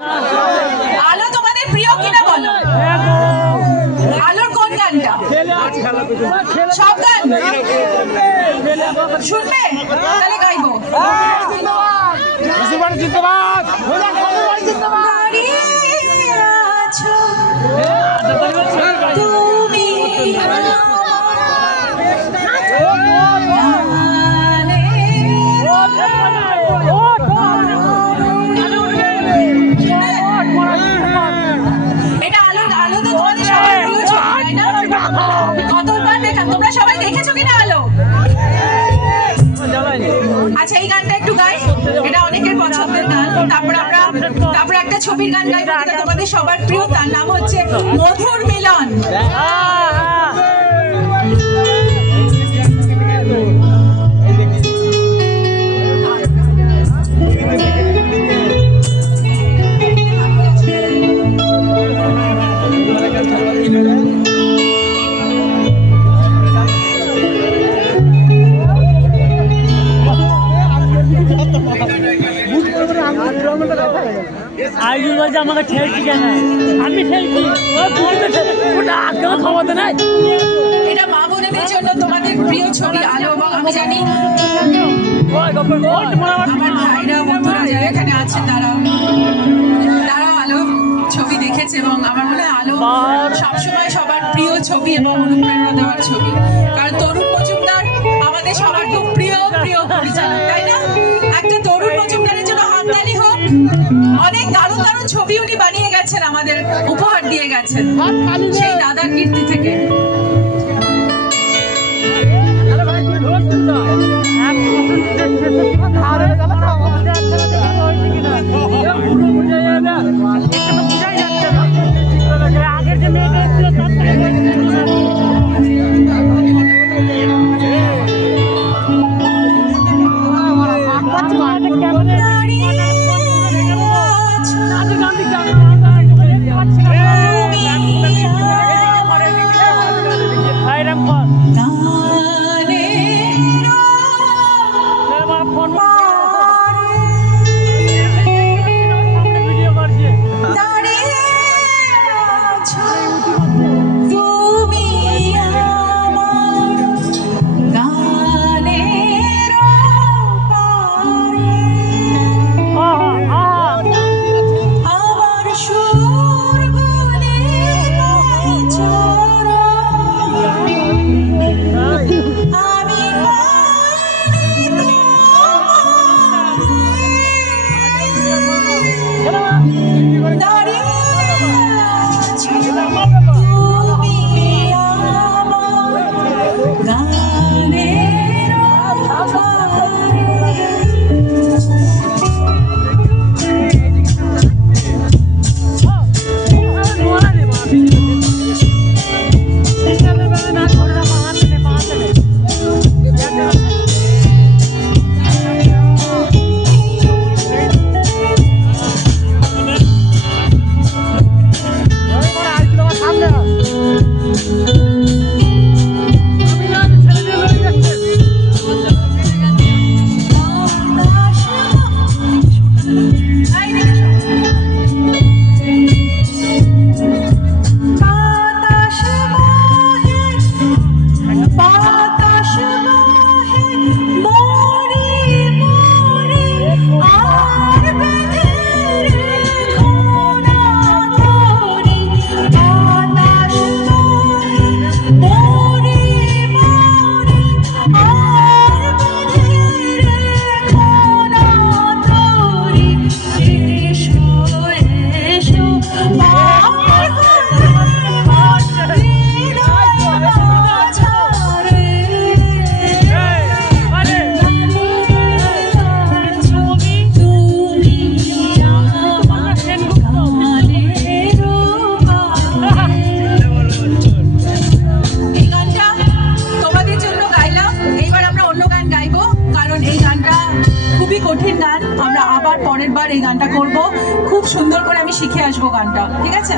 আলো তোমাদের প্রিয় কিনা বলো? আলোর কোন গানটা? সব গান শুনবে? তাহলে গাইবো। তোমরা সবাই দেখেছো কিনা আলো? আচ্ছা, এই গানটা একটু গাই, এটা অনেকের পছন্দের গান। তারপর একটা ছবির গান গাইবো, যেটা তোমাদের সবার প্রিয়, তার নাম হচ্ছে মধুর মিলন। আমাকে ঠেলছি কেন? আমি ঠেলছি, ক্ষমতা নাই। এটা মা বোনেদের জন্য তোমাদের প্রিয় ছবি আলো, এবং আমি জানি আমার ভাইরা বন্ধুরা যারা এখানে আছে তারাও আলো ছবি দেখেছে, এবং আমার মনে হয় আলো সবসময় সবার প্রিয় ছবি এবং অনুপ্রেরণা দেওয়ার ছবি। কারণ তরুণ মজুমদার আমাদের সবার খুব প্রিয় পরিচালক, তাই না? একটা তরুণ মজুমদারের জন্য হাততালি হোক। অনেক দারুণ দারুণ ছবি উনি বানিয়ে গেছেন, আমাদের উপহার দিয়ে গেছেন সেই দাদার কীর্তি থেকে। আগের যে মেয়েটা ছিল কঠিন গান, আমরা আবার পরের বার এই গানটা করব। খুব সুন্দর করে আমি শিখে আসবো গানটা, ঠিক আছে?